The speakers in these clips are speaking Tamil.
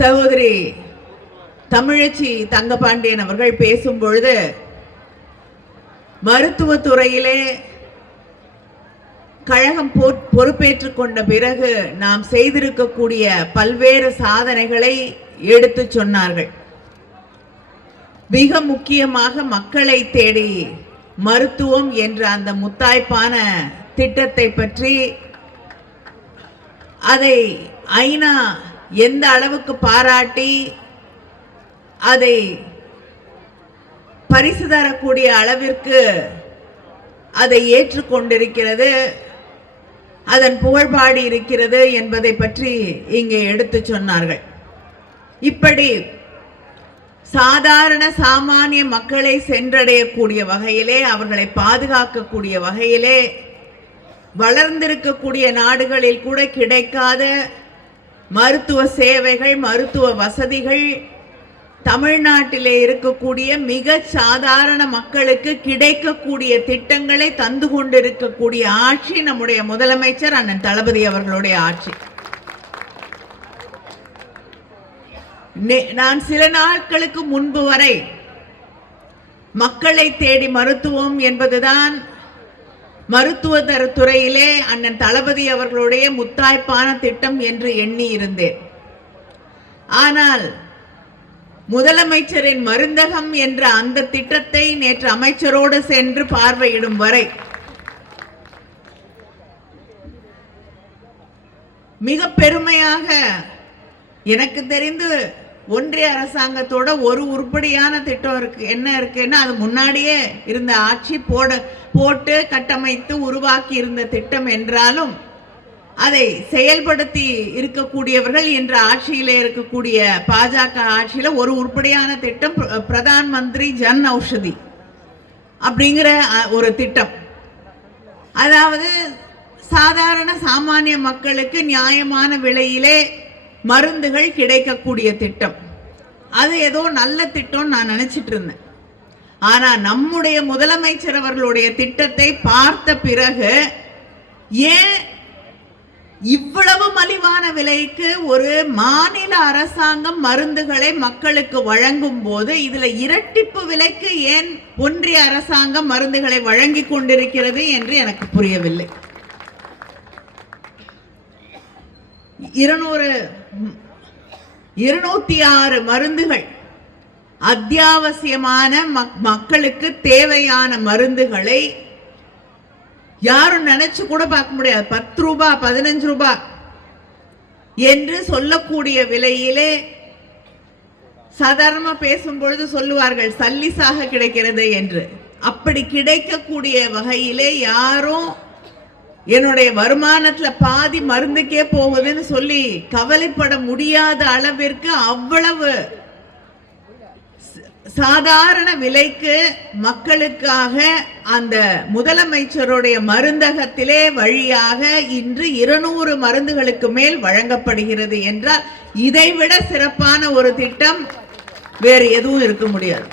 சகோதரி தமிழச்சி தங்கபாண்டியன் அவர்கள் பேசும் பொழுது மருத்துவத்துறையிலே கழகம் பொறுப்பேற்றுக் கொண்ட பிறகு நாம் செய்திருக்கக்கூடிய பல்வேறு சாதனைகளை எடுத்து சொன்னார்கள். மிக முக்கியமாக மக்களை தேடி மருத்துவம் என்ற அந்த முத்தாய்ப்பான திட்டத்தை பற்றி அதை ஐநா எந்த அளவுக்கு பாராட்டி அதை பரிசு தரக்கூடிய அளவிற்கு அதை ஏற்றுக்கொண்டிருக்கிறது, அதன் புகழ்பாடி இருக்கிறது என்பதை பற்றி இங்கே எடுத்து சொன்னார்கள். இப்படி சாதாரண சாமானிய மக்களை சென்றடையக்கூடிய வகையிலே, அவர்களை பாதுகாக்கக்கூடிய வகையிலே, வளர்ந்திருக்கக்கூடிய நாடுகளில் கூட கிடைக்காத மருத்துவ சேவைகள், மருத்துவ வசதிகள் தமிழ்நாட்டிலே இருக்கக்கூடிய மிக சாதாரண மக்களுக்கு கிடைக்கக்கூடிய திட்டங்களை தந்து கொண்டிருக்கக்கூடிய ஆட்சி நம்முடைய முதலமைச்சர் அண்ணன் தளபதி அவர்களுடைய ஆட்சி. நான் சில நாட்களுக்கு முன்பு வரை மக்களை தேடி மருத்துவம் என்பதுதான் மருத்துவ துறையிலே அண்ணன் தளபதி அவர்களுடைய முத்தாய்ப்பான திட்டம் என்று எண்ணி இருந்தேன். ஆனால் முதலமைச்சரின் மருந்தகம் என்ற அந்த திட்டத்தை நேற்று அமைச்சரோடு சென்று பார்வையிடும் வரை மிக பெருமையாக எனக்கு தெரிந்து ஒன்றிய அரசாங்கத்தோட ஒரு உருப்படியான திட்டம் இருக்கு. என்ன இருக்குன்னா, அது முன்னாடியே இருந்த ஆட்சி போட்டு கட்டமைத்து உருவாக்கி இருந்த திட்டம் என்றாலும் அதை செயல்படுத்தி இருக்கக்கூடியவர்கள் என்ற ஆட்சியில இருக்கக்கூடிய பாஜக ஆட்சியில ஒரு உருப்படியான திட்டம் பிரதான் மந்திரி ஜன் ஔஷதி அப்படிங்கிற ஒரு திட்டம். அதாவது சாதாரண சாமானிய மக்களுக்கு நியாயமான விலையிலே மருந்துகள் கிடைக்கக்கூடிய திட்டம். அது ஏதோ நல்ல திட்டம் நான் நினைச்சிட்டு இருந்தேன். ஆனா நம்முடைய முதலமைச்சர் அவர்களுடைய திட்டத்தை பார்த்த பிறகு ஏன் இவ்வளவு மலிவான விலைக்கு ஒரு மாநில அரசாங்கம் மருந்துகளை மக்களுக்கு வழங்கும் போது இதுல இரட்டிப்பு விலைக்கு ஏன் ஒன்றிய அரசாங்கம் மருந்துகளை வழங்கி கொண்டிருக்கிறது என்று எனக்கு புரியவில்லை. 206 மருந்துகள், அத்தியாவசியமான மக்களுக்கு தேவையான மருந்துகளை யாரும் நினைச்சு கூட பார்க்க முடியாது. 10 ரூபாய் 15 ரூபாய் என்று சொல்லக்கூடிய விலையிலே சாதாரணமா பேசும் பொழுது சொல்லுவார்கள் சல்லிசாக கிடைக்கிறது என்று. அப்படி கிடைக்கக்கூடிய வகையிலே யாரும் என்னுடைய வருமானத்துல பாதி மருந்துக்கே போகுதுன்னு சொல்லி கவலைப்பட முடியாத அளவிற்கு அவ்வளவு சாதாரண விலைக்கு மக்களுக்காக அந்த முதலமைச்சருடைய மருந்தகத்திலே வழியாக இன்று 200 மருந்துகளுக்கு மேல் வழங்கப்படுகிறது என்றால் இதைவிட சிறப்பான ஒரு திட்டம் வேறு எதுவும் இருக்க முடியாது.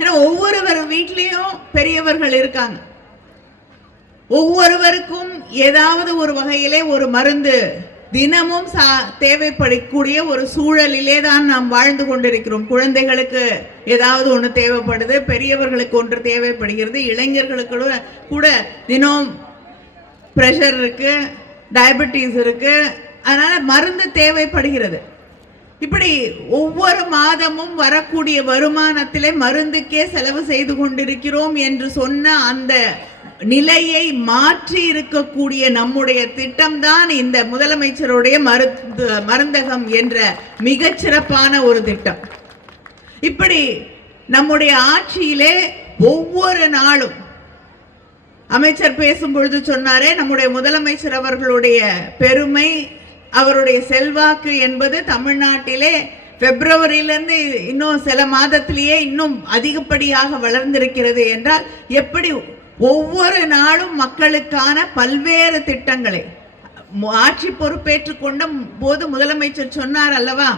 ஏன்னா ஒவ்வொருவர் வீட்லயும் பெரியவர்கள் இருக்காங்க. ஒவ்வொருவருக்கும் ஏதாவது ஒரு வகையிலே ஒரு மருந்து தினமும் தேவைப்படக்கூடிய ஒரு சூழலிலே தான் நாம் வாழ்ந்து கொண்டிருக்கிறோம். குழந்தைகளுக்கு ஏதாவது ஒன்று தேவைப்படுது, பெரியவர்களுக்கு ஒன்று தேவைப்படுகிறது, இளைஞர்களுக்கு கூட தினம் பிரஷர் இருக்கு, டயபெட்டிஸ் இருக்கு, அதனால மருந்து தேவைப்படுகிறது. இப்படி ஒவ்வொரு மாதமும் வரக்கூடிய வருமானத்திலே மருந்துக்கே செலவு செய்து கொண்டிருக்கிறோம் என்று சொன்ன அந்த நிலையை மாற்றி இருக்கக்கூடிய நம்முடைய திட்டம் தான் இந்த முதலமைச்சருடைய மருந்தகம் என்ற மிகச் சிறப்பான ஒரு திட்டம். இப்படி நம்முடைய ஆட்சியிலே ஒவ்வொரு நாளும் அமைச்சர் பேசும் பொழுது சொன்னாரே, நம்முடைய முதலமைச்சர் அவர்களுடைய பெருமை, அவருடைய செல்வாக்கு என்பது தமிழ்நாட்டிலே பிப்ரவரியிலிருந்து இன்னும் சில மாதத்திலேயே இன்னும் அதிகப்படியாக வளர்ந்திருக்கிறது என்றால் எப்படி ஒவ்வொரு நாளும் மக்களுக்கான பல்வேறு திட்டங்களை ஆட்சி பொறுப்பேற்றுக் கொண்ட போது முதலமைச்சர் சொன்னார் அல்லவா,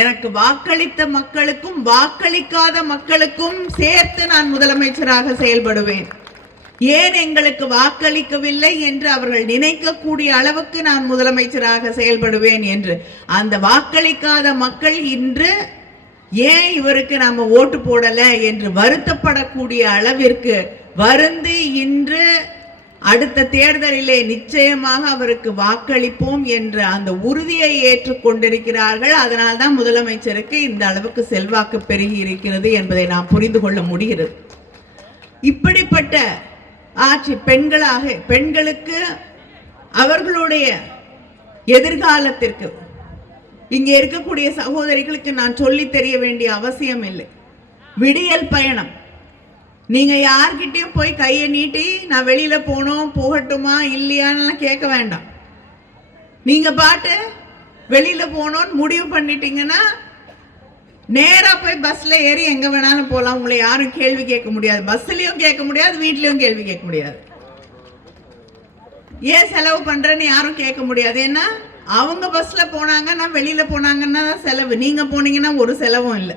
எனக்கு வாக்களித்த மக்களுக்கும் வாக்களிக்காத மக்களுக்கும் சேர்த்து நான் முதலமைச்சராக செயல்படுவேன். ஏன் எங்களுக்கு வாக்களிக்கவில்லை என்று அவர்கள் நினைக்கக்கூடிய அளவுக்கு நான் முதலமைச்சராக செயல்படுவேன் என்று. அந்த வாக்களிக்காத மக்கள் இன்று ஏன் இவருக்கு நாம ஓட்டு போடல என்று வருத்தப்படக்கூடிய அளவிற்கு வருந்தி இன்று அடுத்த தேர்தலிலே நிச்சயமாக அவருக்கு வாக்களிப்போம் என்ற அந்த உறுதியை ஏற்றுக்கொண்டிருக்கிறார்கள். அதனால்தான் முதலமைச்சருக்கு இந்த அளவுக்கு செல்வாக்கு பெருகி இருக்கிறது என்பதை நாம் புரிந்து கொள்ள முடிகிறது. இப்படிப்பட்ட ஆட்சி பெண்களுக்கு அவர்களுடைய எதிர்காலத்திற்கு இங்கே இருக்கக்கூடிய சகோதரிகளுக்கு நான் சொல்லி தெரிய வேண்டிய அவசியம் இல்லை. விடியல் பயணம். நீங்க யார்கிட்டயும் போய் கையை நீட்டி நான் வெளியில போனோம் போகட்டுமா இல்லையான்னு கேட்க வேண்டாம். நீங்க பாட்டு வெளியில போனோம்னு முடிவு பண்ணிட்டீங்கன்னா நேரா போய் பஸ்ல ஏறி எங்க வேணாலும் போலாம். உங்களை யாரும் கேள்வி கேட்க முடியாது. பஸ்லயும் கேட்க முடியாது, வீட்லயும் கேள்வி கேட்க முடியாது. ஏன் செலவு பண்றேன்னு யாரும் கேட்க முடியாது. ஏன்னா அவங்க பஸ்ல போனாங்கன்னா வெளியில போனாங்கன்னா தான் செலவு. நீங்க போனீங்கன்னா ஒரு செலவும் இல்லை.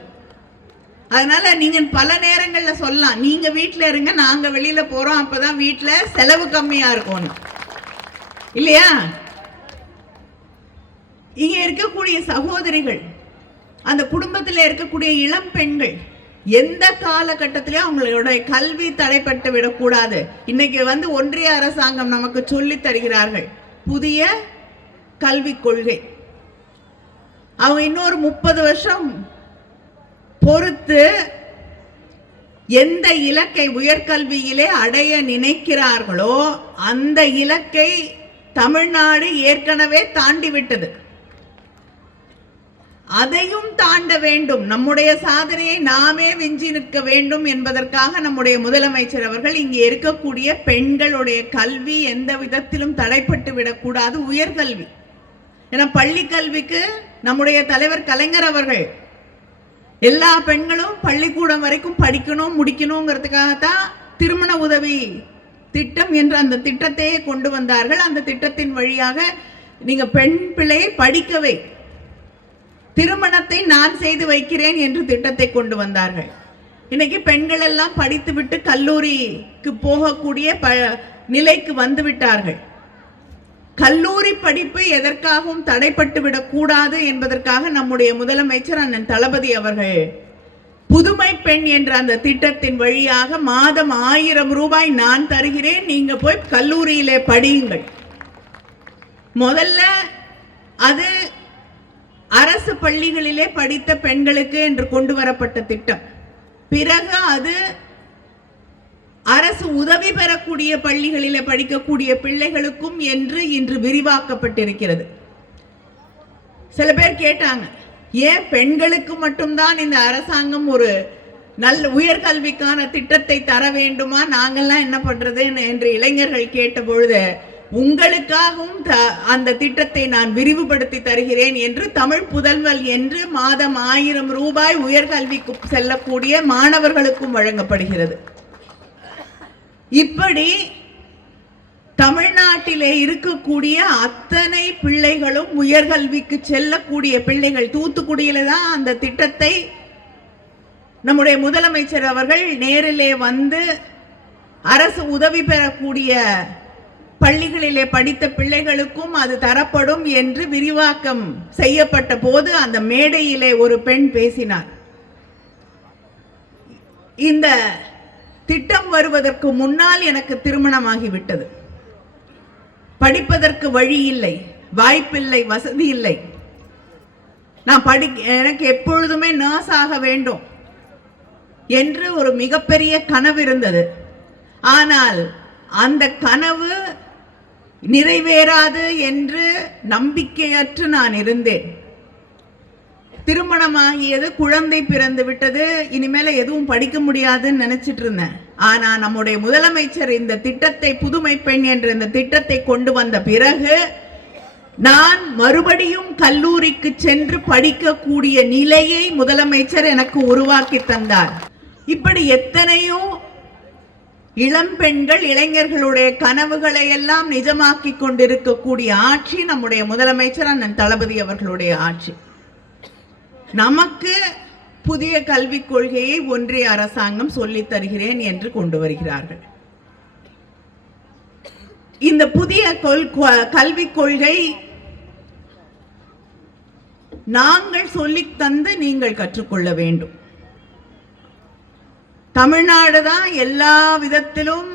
அதனால நீங்க பல நேரங்கள்ல சொல்லலாம், நீங்க வீட்டுல இருங்க, நாங்க வெளியில போறோம், அப்பதான் வீட்டுல செலவு கம்மியா இருக்கும் இல்லையா? இங்க இருக்கக்கூடிய சகோதரிகள், அந்த குடும்பத்தில் இருக்கக்கூடிய இளம் பெண்கள் எந்த காலகட்டத்திலையும் அவங்களுடைய கல்வி தடைப்பட்டு விடக்கூடாது. இன்னைக்கு ஒன்றிய அரசாங்கம் நமக்கு சொல்லி தருகிறார்கள் புதிய கல்விக் கொள்கை. அவங்க இன்னொரு 30 வருஷம் பொறுத்து எந்த இலக்கை உயர்கல்வியிலே அடைய நினைக்கிறார்களோ அந்த இலக்கை தமிழ்நாடு ஏற்கனவே தாண்டிவிட்டது. அதையும் தாண்ட வேண்டும். நம்முடைய சாதனையை நாமே விஞ்சி நிற்க வேண்டும் என்பதற்காக நம்முடைய முதலமைச்சர் அவர்கள் இங்கே இருக்கக்கூடிய பெண்களுடைய கல்வி எந்த விதத்திலும் தடைப்பட்டு விடக்கூடாது. உயர்கல்வி, ஏன்னா பள்ளி கல்விக்கு நம்முடைய தலைவர் கலைஞர் அவர்கள் எல்லா பெண்களும் பள்ளிக்கூடம் வரைக்கும் படிக்கணும் முடிக்கணுங்கிறதுக்காகத்தான் திருமண உதவி திட்டம் என்ற அந்த திட்டத்தையே கொண்டு வந்தார்கள். அந்த திட்டத்தின் வழியாக நீங்க பெண் பிள்ளையை படிக்கவை, திருமணத்தை நான் செய்து வைக்கிறேன் என்று திட்டத்தை கொண்டு வந்தார்கள். இன்னைக்கு பெண்கள் எல்லாம் படித்துவிட்டு கல்லூரிக்கு போகக்கூடிய நிலைக்கு வந்து விட்டார்கள். கல்லூரி படிப்பு எதற்காகவும் தடைப்பட்டு விடக்கூடாது என்பதற்காக நம்முடைய முதலமைச்சர் அண்ணன் தளபதி அவர்கள் புதுமை பெண் என்ற அந்த திட்டத்தின் வழியாக மாதம் 1000 ரூபாய் நான் தருகிறேன், நீங்க போய் கல்லூரியிலே படியுங்கள். முதல்ல அது அரசு பள்ளிகளிலே படித்த பெண்களுக்கு என்று கொண்டு வரப்பட்ட திட்டம். பிறகு அது அரசு உதவி பெறக்கூடிய பள்ளிகளிலே படிக்கக்கூடிய பிள்ளைகளுக்கும் என்று இன்று விரிவாக்கப்பட்டிருக்கிறது. சில பேர் கேட்டாங்க, ஏன் பெண்களுக்கு மட்டும்தான் இந்த அரசாங்கம் ஒரு நல்ல உயர்கல்விக்கான திட்டத்தை தர வேண்டுமா, நாங்கள்லாம் என்ன பண்றது என்று இளைஞர்கள் கேட்ட பொழுது, உங்களுக்காகவும் அந்த திட்டத்தை நான் விரிவுபடுத்தி தருகிறேன் என்று தமிழ் புதல்வல் என்று மாதம் 1000 ரூபாய் உயர்கல்விக்கு செல்லக்கூடிய மாணவர்களுக்கும் வழங்கப்படுகிறது. இப்படி தமிழ்நாட்டிலே இருக்கக்கூடிய அத்தனை பிள்ளைகளும் உயர்கல்விக்கு செல்லக்கூடிய பிள்ளைகள். தூத்துக்குடியில தான் அந்த திட்டத்தை நம்முடைய முதலமைச்சர் அவர்கள் நேரிலே வந்து அரசு உதவி பெறக்கூடிய பள்ளிகளிலே படித்த பிள்ளைகளுக்கும் அது தரப்படும் என்று விரிவாக்கம் செய்யப்பட்ட போது அந்த மேடையிலே ஒரு பெண் பேசினார். இந்த திட்டம் வருவதற்கு முன்னால் எனக்கு திருமணமாகிவிட்டது, படிப்பதற்கு வழி இல்லை, வாய்ப்பில்லை, வசதி இல்லை. நான் எனக்கு எப்பொழுதுமே நர்ஸ் ஆக வேண்டும் என்று ஒரு மிகப்பெரிய கனவு இருந்தது. ஆனால் அந்த கனவு நிறைவேறாது என்று நம்பிக்கையற்று நான் இருந்தேன். திருமணமாகியது, குழந்தை பிறந்து விட்டது, இனிமேல எதுவும் படிக்க முடியாதுன்னு நினைச்சிட்டு இருந்தேன். ஆனா நம்முடைய முதலமைச்சர் இந்த திட்டத்தை, புதுமை பெண் என்ற இந்த திட்டத்தை கொண்டு வந்த பிறகு நான் மறுபடியும் கல்லூரிக்கு சென்று படிக்கக்கூடிய நிலையை முதலமைச்சர் எனக்கு உருவாக்கி தந்தார். இப்படி எத்தனையோ இளம் பெண்கள், இளைஞர்களுடைய கனவுகளை எல்லாம் நிஜமாக்கி கொண்டிருக்கக்கூடிய ஆட்சி நம்முடைய முதலமைச்சர் அண்ணன் தளபதி அவர்களுடைய ஆட்சி. நமக்கு புதிய கல்விக் கொள்கையை ஒன்றிய அரசாங்கம் சொல்லித் தருகிறேன் என்று கொண்டு வருகிறார்கள். இந்த புதிய கல்விக் கொள்கை நாங்கள் சொல்லித் தந்து நீங்கள் கற்றுக்கொள்ள வேண்டும். தமிழ்நாடு தான் எல்லா விதத்திலும்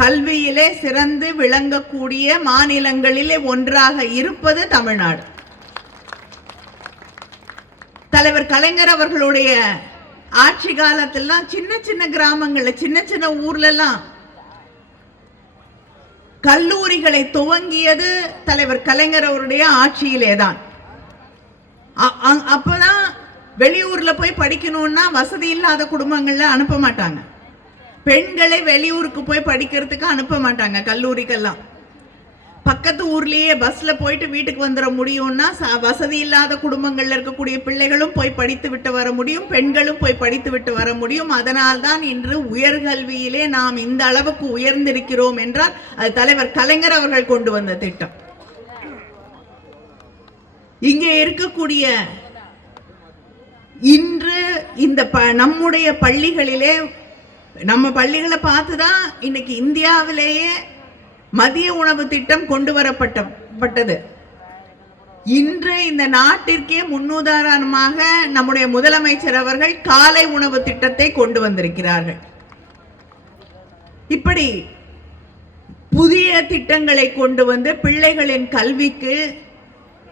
கல்வியிலே சிறந்து விளங்கக்கூடிய மாநிலங்களிலே ஒன்றாக இருப்பது தமிழ்நாடு. தலைவர் கலைஞர் அவர்களுடைய ஆட்சி காலத்திலாம் சின்ன சின்ன கிராமங்கள்ல, சின்ன சின்ன ஊர்ல எல்லாம் கல்லூரிகளை துவங்கியது தலைவர் கலைஞர் அவருடைய ஆட்சியிலே தான். அப்பதான் வெளியூர்ல போய் படிக்கணும்னா வசதி இல்லாத குடும்பங்கள்ல அனுப்ப மாட்டாங்க. பெண்களை வெளியூருக்கு போய் படிக்கிறதுக்கு அனுப்ப மாட்டாங்க. கல்லூரிக்கெல்லாம் பக்கத்து ஊர்லயே பஸ்ல போயிட்டு வீட்டுக்கு வந்துட முடியும்னா வசதி இல்லாத குடும்பங்கள்ல இருக்கக்கூடிய பிள்ளைகளும் போய் படித்து விட்டு வர முடியும், பெண்களும் போய் படித்து விட்டு வர முடியும். அதனால்தான் இன்று உயர்கல்வியிலே நாம் இந்த அளவுக்கு உயர்ந்திருக்கிறோம் என்றால் அது தலைவர் கலைஞர் அவர்கள் கொண்டு வந்த திட்டம். இங்கே இருக்கக்கூடிய இன்று இந்த நம்முடைய பள்ளிகளிலே, நம்ம பள்ளிகளை பார்த்துதான் இன்னைக்கு இந்தியாவிலேயே மதிய உணவு திட்டம் கொண்டு வரப்பட்டது. இன்று இந்த நாட்டிற்கே முன்னுதாரணமாக நம்முடைய முதலமைச்சர் அவர்கள் காலை உணவு திட்டத்தை கொண்டு வந்திருக்கிறார்கள். இப்படி புதிய திட்டங்களை கொண்டு வந்து பிள்ளைகளின் கல்விக்கு,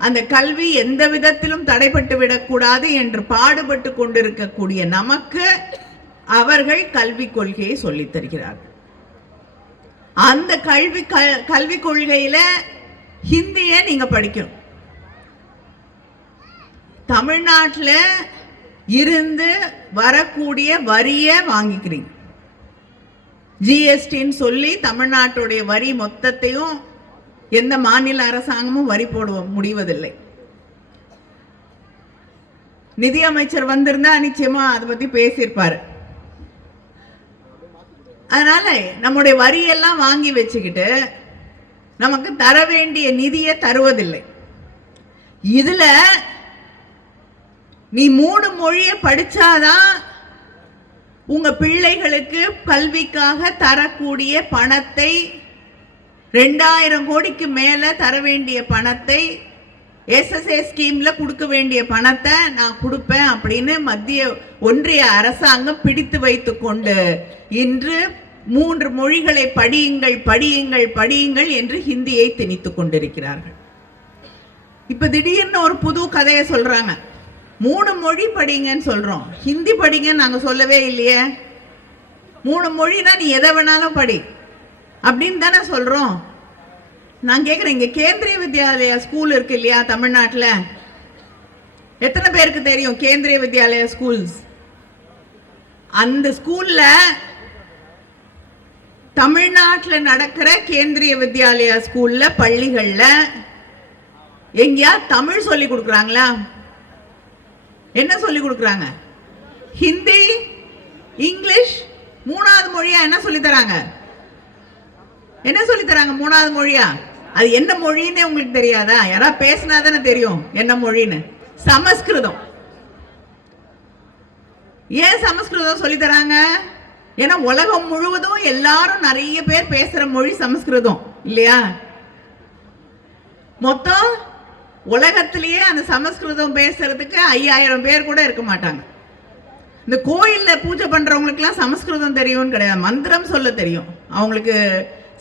அந்த கல்வி எந்த விதத்திலும் தடைபட்டு விடக்கூடாது என்று பாடுபட்டு கொண்டிருக்கக்கூடிய நமக்கு அவர்கள் கல்விக் கொள்கையை சொல்லித் தருகிறார்கள். அந்த கல்விக் கொள்கையில ஹிந்தியை நீங்க படிக்கணும். தமிழ்நாட்டில் இருந்து வரக்கூடிய வரியை வாங்கிக்கிறீங்க. ஜிஎஸ்டின்னு சொல்லி தமிழ்நாட்டுடைய வரி மொத்தத்தையும் எந்த மாநில அரசாங்கமும் வரி போட முடிவதில்லை. நிதியமைச்சர் வந்திருந்தா நிச்சயமா அதை பத்தி பேசியிருப்பாரு. அதனால நம்முடைய வரியெல்லாம் வாங்கி வச்சுக்கிட்டு நமக்கு தர வேண்டிய நிதியை தருவதில்லை. இதுல நீ 3 மொழியை படிச்சாதான் உங்க பிள்ளைகளுக்கு கல்விக்காக தரக்கூடிய பணத்தை, 2000 கோடிக்கு மேல தர வேண்டிய பணத்தை, SSA ஸ்கீம்ல கொடுக்க வேண்டிய பணத்தை நான் கொடுப்பேன் அப்படின்னு மத்திய ஒன்றிய அரசாங்கம் பிடித்து வைத்துக் கொண்டு இன்று 3 மொழிகளை படியுங்கள் படியுங்கள் படியுங்கள் என்று ஹிந்தியை திணித்துக் கொண்டிருக்கிறார்கள். இப்ப திடீர்னு ஒரு புது கதையை சொல்றாங்க. 3 மொழி படிங்கன்னு சொல்றோம், ஹிந்தி படிங்கன்னு நாங்க சொல்லவே இல்லையே. 3 மொழினா நீ எதை வேணாலும் படி அப்படின்னு தானே சொல்றோம். நான் கேட்கிறேன், இங்க கேந்திரிய வித்யாலயா ஸ்கூல் இருக்கு இல்லையா தமிழ்நாட்டில், எத்தனை பேருக்கு தெரியும் கேந்திரிய வித்யாலயா ஸ்கூல்ஸ்? அந்த ஸ்கூல்ல தமிழ்நாட்டில் நடக்கிற கேந்திரிய வித்யாலயா ஸ்கூல்ல பள்ளிகள்ல எங்கயா தமிழ் சொல்லி கொடுக்குறாங்களா? என்ன சொல்லி கொடுக்குறாங்க? ஹிந்தி, இங்கிலீஷ், 3வது மொழியா என்ன சொல்லி தராங்க? என்ன சொல்லி தராங்க 3வது மொழியா? அது என்ன மொழின்னு உங்களுக்கு தெரியாதா? யாராவது பேசினா தானே தெரியும் என்ன மொழின்னு. சமஸ்கிருதம். ஏன் சமஸ்கிருதம் சொல்லி தராங்க? ஏன்னா உலகம் முழுவதும் எல்லாரும் நிறைய பேர் பேசுற மொழி சமஸ்கிருதம் இல்லையா? மொத்தம் உலகத்திலேயே அந்த சமஸ்கிருதம் பேசுறதுக்கு 5000 பேர் கூட இருக்க மாட்டாங்க. இந்த கோயில்ல பூஜை பண்றவங்களுக்கு எல்லாம் சமஸ்கிருதம் தெரியும்னு கிடையாது, மந்திரம் சொல்ல தெரியும். அவங்களுக்கு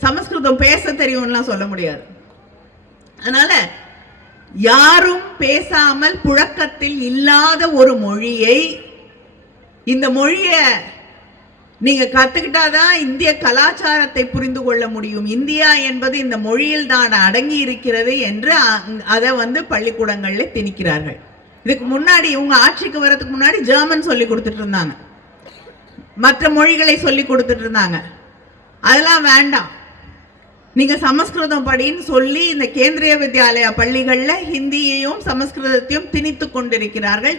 சமஸ்கிருதம் பேச தெரியும்லாம் சொல்ல முடியாது. அதனால யாரும் பேசாமல் புழக்கத்தில் இல்லாத ஒரு மொழியை, இந்த மொழியை நீங்க கத்துக்கிட்டாதான் இந்திய கலாச்சாரத்தை புரிந்து கொள்ள முடியும். இந்தியா என்பது இந்த மொழியில் தான் அடங்கி இருக்கிறது என்று அதை பள்ளிக்கூடங்கள்ல திணிக்கிறார்கள். இதுக்கு முன்னாடி உங்க ஆட்சிக்கு வரதுக்கு முன்னாடி ஜெர்மன் சொல்லி கொடுத்துட்டு இருந்தாங்க, மற்ற மொழிகளை சொல்லி கொடுத்துட்டு இருந்தாங்க. அதெல்லாம் வேண்டாம், நீங்க சமஸ்கிருதம் படின்னு சொல்லி இந்த கேந்திரிய வித்யாலயா பள்ளிகள்ல ஹிந்தியையும் சமஸ்கிருதத்தையும் திணித்து கொண்டிருக்கிறார்கள்.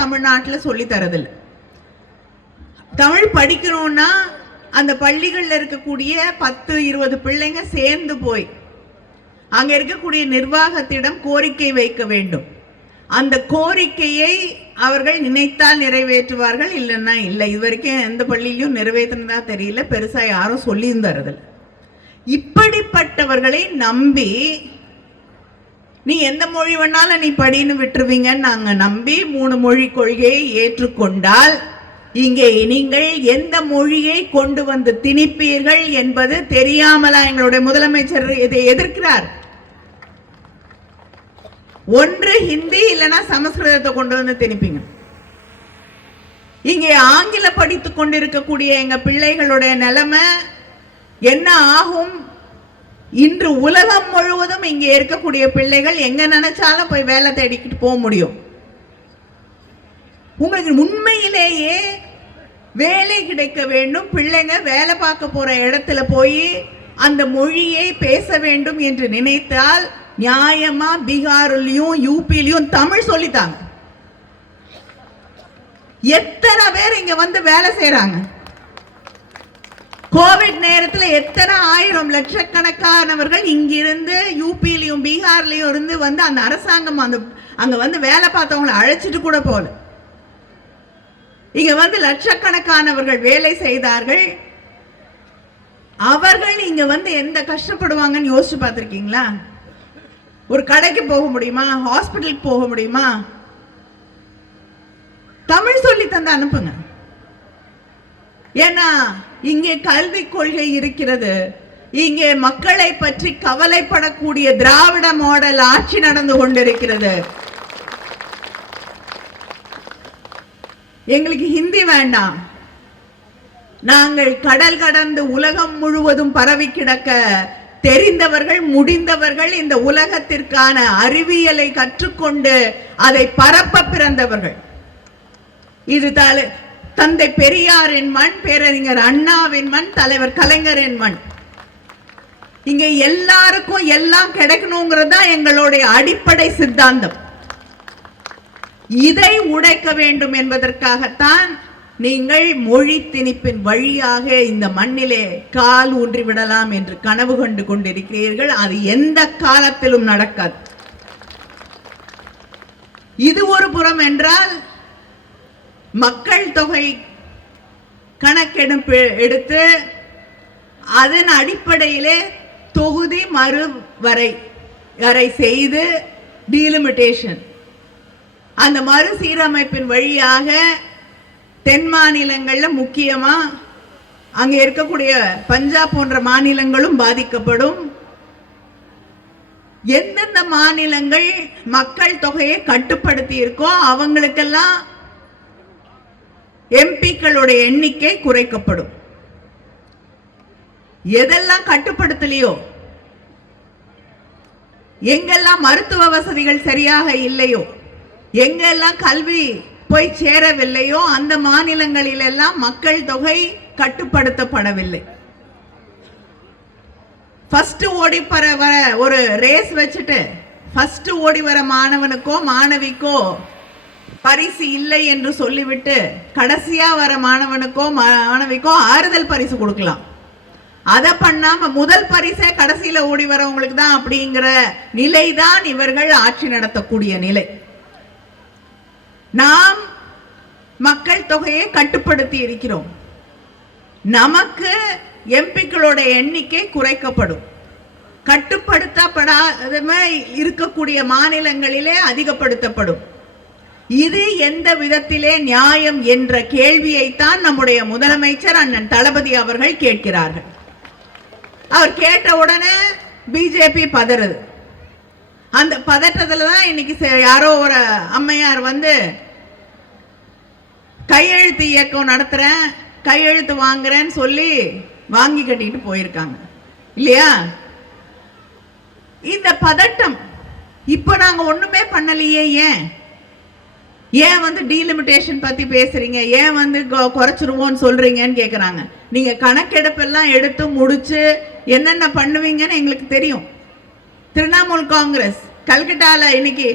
தமிழ்நாட்டில் சொல்லி தரதில்லை. தமிழ் படிக்கணும்னா அந்த பள்ளிகள்ல இருக்கக்கூடிய 10-20 பிள்ளைங்க சேர்ந்து போய் அங்க இருக்கக்கூடிய நிர்வாகத்திடம் கோரிக்கை வைக்க வேண்டும். அந்த கோரிக்கையை அவர்கள் நினைத்தால் நிறைவேற்றுவார்கள், இல்லைன்னா இல்லை. இது வரைக்கும் எந்த பள்ளியிலும் நிறைவேற்றினதா தெரியல, பெருசா யாரும் சொல்லியும் தரதில்லை. இப்படிப்பட்டவர்களை நம்பி நீ எந்த மொழி வேணாலும் நீ படின்னு விட்டுருவீங்கன்னு நாங்க நம்பி 3 மொழி கொள்கையை ஏற்றுக்கொண்டால் இங்கே நீங்கள் எந்த மொழியை கொண்டு வந்து திணிப்பீர்கள் என்பது தெரியாமலா எங்களுடைய முதலமைச்சர் இதை எதிர்க்கிறார். ஒன்று ஹிந்தி இல்லைன்னா சமஸ்கிருதத்தை கொண்டு வந்து திணிப்பீங்க. இங்கே ஆங்கில படித்துக் கொண்டிருக்கக்கூடிய எங்க பிள்ளைகளுடைய நிலைமை என்ன ஆகும்? இன்று உலகம் முழுவதும் இங்கே இருக்கக்கூடிய பிள்ளைகள் எங்க நினைச்சாலும் போய் வேலை தேடிக்கிட்டு போக முடியும். உங்களுக்கு உண்மையிலேயே வேலை கிடைக்க வேண்டும், பிள்ளைங்க வேலை பார்க்க போற இடத்துல போய் அந்த மொழியை பேச வேண்டும் என்று நினைத்தால் நியாயமா பீகார்லயும் யூபிலையும் தமிழ் சொல்லித்தாங்க. எத்தனை பேர் இங்க வந்து வேலை செய்யறாங்க? கோவிட் நேரத்தில் எத்தனை ஆயிரம் லட்சக்கணக்கானவர்கள் இங்கிருந்து யூபிலையும் பீகார்லயும் இருந்து வந்து அந்த அரசாங்கம் அங்க வந்து வேலை பார்த்தவங்களை அழைச்சிட்டு கூட போல. இங்க வந்து லட்சக்கணக்கானவர்கள் வேலை செய்தார்கள். அவர்கள் இங்க வந்து எந்த கஷ்டப்படுவாங்கன்னு யோசிச்சு பார்த்திருக்கீங்களா? ஒரு கடைக்கு போக முடியுமா? ஹாஸ்பிட்டலுக்கு போக முடியுமா? தமிழ் சொல்லி தந்து அனுப்புங்க. ஏன்னா இங்கே கல்வி கொள்கை இருக்கிறது. இங்கே மக்களை பற்றி கவலைப்படக்கூடிய திராவிட மாடல் ஆட்சி நடந்து கொண்டிருக்கிறது. எங்களுக்கு ஹிந்தி வேண்டாம். நாங்கள் கடல் கடந்து உலகம் முழுவதும் பரவி கிடக்க தெரிந்தவர்கள், முடிந்தவர்கள், இந்த உலகத்திற்கான அறிவியலை கற்றுக்கொண்டு அதை பரப்ப பிறந்தவர்கள். இது தந்தை பெரியாரின் மண், பேரறிஞர் அண்ணாவின் மண், தலைவர் கலைஞரின் மண். இங்க எல்லாருக்கும் எல்லாம் கிடைக்கணுங்கிறது தான் எங்களுடைய அடிப்படை சித்தாந்தம். இதை உடைக்க வேண்டும் என்பதற்காகத்தான் நீங்கள் மொழி திணிப்பின் வழியாக இந்த மண்ணிலே கால் ஊன்றி விடலாம் என்று கனவு கண்டு கொண்டிருக்கிறீர்கள். அது எந்த காலத்திலும் நடக்காது. இது ஒரு புறம் என்றால், மக்கள் தொகை கணக்கெடுப்பு எடுத்து அதன் அடிப்படையிலே தொகுதி மறுவரை செய்து டீலிமிட்டேஷன், அந்த மறுசீரமைப்பின் வழியாக தென் மாநிலங்கள்ல முக்கியமா அங்க இருக்கக்கூடிய பஞ்சாப் போன்ற மாநிலங்களும் பாதிக்கப்படும். எந்தெந்த மாநிலங்கள் மக்கள் தொகையை கட்டுப்படுத்தி இருக்கோ அவங்களுக்கெல்லாம் எம்பிக்களுடைய எண்ணிக்கை குறைக்கப்படும். எதெல்லாம் கட்டுப்படுத்தலையோ, எங்கெல்லாம் மருத்துவ வசதிகள் சரியாக இல்லையோ, எங்கெல்லாம் கல்வி போய் சேரவில்லையோ அந்த மாநிலங்களில் எல்லாம் மக்கள் தொகை கட்டுப்படுத்தப்படவில்லை. ஃபர்ஸ்ட் ஓடி வர ஒரு ரேஸ் வச்சுட்டு ஃபர்ஸ்ட் ஓடி வர மாணவனுக்கோ மாணவிக்கோ பரிசு இல்லை என்று சொல்லிவிட்டு கடைசியா வர மாணவனுக்கோ மாணவிக்கோ ஆறுதல் பரிசு கொடுக்கலாம். அதை பண்ணாம முதல் பரிசே கடைசியில ஓடி வரவங்களுக்கு தான் அப்படிங்கிற நிலைதான் இவர்கள் ஆட்சி நடத்தக்கூடிய நிலை. நாம் மக்கள் தொகையை கட்டுப்படுத்தி இருக்கிறோம். நமக்கு எம்பிக்களோட எண்ணிக்கை குறைக்கப்படும். கட்டுப்படுத்தப்படாத இருக்கக்கூடிய மாநிலங்களிலே அதிகப்படுத்தப்படும். இது எந்த விதத்திலே நியாயம் என்ற கேள்வியைத்தான் நம்முடைய முதலமைச்சர் அண்ணன் தளபதி அவர்கள் கேட்கிறார்கள். அவர் கேட்ட உடனே பிஜேபி பதறுது. அந்த பதற்றத்துல தான் இன்னைக்கு யாரோ ஒரு அம்மையார் வந்து கையெழுத்து இயக்கம் நடத்துறேன், கையெழுத்து வாங்குறேன்னு சொல்லி வாங்கி கட்டிட்டு போயிருக்காங்க இல்லையா? இந்த பதட்டம் இப்ப நாங்க ஒண்ணுமே பண்ணலையே, ஏன் வந்து டீலிமிட்டேஷன் பத்தி பேசுறீங்க, ஏன் வந்து குறைச்சிருவோம்னு சொல்றீங்கன்னு கேக்குறாங்க. நீங்க கணக்கெடுப்பெல்லாம் எடுத்து முடிச்சு என்னென்ன பண்ணுவீங்கன்னு எங்களுக்கு தெரியும். திரிணாமுல் காங்கிரஸ் கல்கட்டால இன்னைக்கு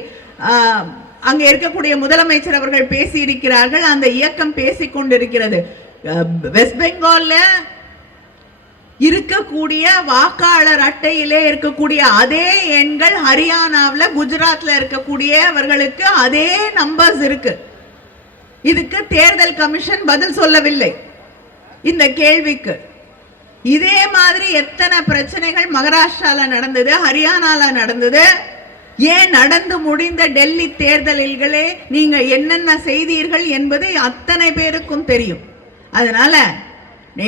அங்க இருக்கக்கூடிய முதலமைச்சர் அவர்கள் பேசி இருக்கிறார்கள். அந்த இயக்கம் பேசிக்கொண்டிருக்கிறது. வெஸ்ட் பெங்கால்ல இருக்கக்கூடிய வாக்காளர் அட்டையிலே இருக்கக்கூடிய அதே எண்கள் ஹரியானாவில் குஜராத்ல இருக்கக்கூடியவர்களுக்கு அதே நம்பர்ஸ் இருக்கு. இதுக்கு தேர்தல் கமிஷன் பதில் சொல்லவில்லை. இந்த கேள்விக்கு இதே மாதிரி எத்தனை பிரச்சனைகள் மகாராஷ்டிரால நடந்தது, ஹரியானால நடந்தது. ஏன் நடந்து முடிந்த டெல்லி தேர்தல்களே நீங்க என்னென்ன செய்தீர்கள் என்பது அத்தனை பேருக்கும் தெரியும். அதனால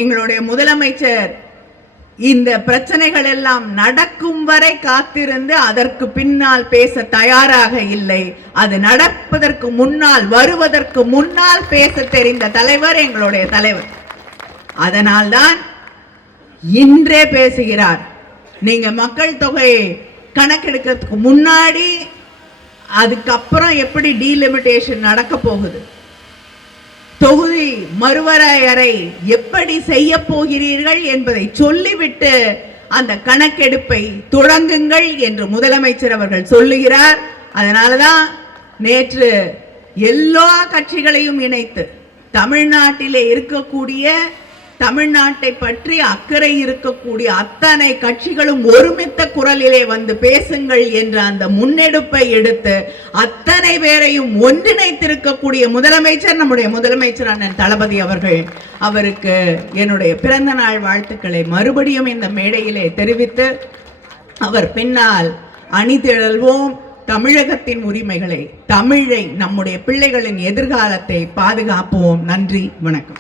எங்களுடைய முதலமைச்சர் இந்த பிரச்சனைகள் எல்லாம் நடக்கும் வரை காத்திருந்து அதற்கு பின்னால் பேச தயாராக இல்லை. அது நடப்பதற்கு முன்னால், வருவதற்கு முன்னால் பேச தெரிந்த தலைவர் எங்களுடைய தலைவர். அதனால்தான் இன்றே பேசுகிறார். நீங்க மக்கள் தொகை கணக்கெடுக்கிறதுக்கு முன்னாடி அதுக்கப்புறம் எப்படி டீலிமிட்டேஷன் நடக்க போகுது, தொகுதி மறுவரையறை எப்படி செய்ய போகிறீர்கள் என்பதை சொல்லிவிட்டு அந்த கணக்கெடுப்பை தொடங்குங்கள் என்று முதலமைச்சர் அவர்கள் சொல்லுகிறார். அதனாலதான் நேற்று எல்லா கட்சிகளையும் இணைத்து தமிழ்நாட்டிலே இருக்கக்கூடிய, தமிழ்நாட்டை பற்றி அக்கறை இருக்கக்கூடிய அத்தனை கட்சிகளும் ஒருமித்த குரலிலே வந்து பேசுங்கள் என்ற அந்த முன்னெடுப்பை எடுத்து அத்தனை பேரையும் ஒன்றிணைத்திருக்கக்கூடிய முதலமைச்சர் நம்முடைய முதலமைச்சர் அண்ணன் தளபதி அவர்கள். அவருக்கு என்னுடைய பிறந்த நாள் வாழ்த்துக்களை மறுபடியும் இந்த மேடையிலே தெரிவித்து, அவர் பின்னால் அணி திரள்வோம். தமிழகத்தின் உரிமைகளை, தமிழை, நம்முடைய பிள்ளைகளின் எதிர்காலத்தை பாதுகாப்போம். நன்றி, வணக்கம்.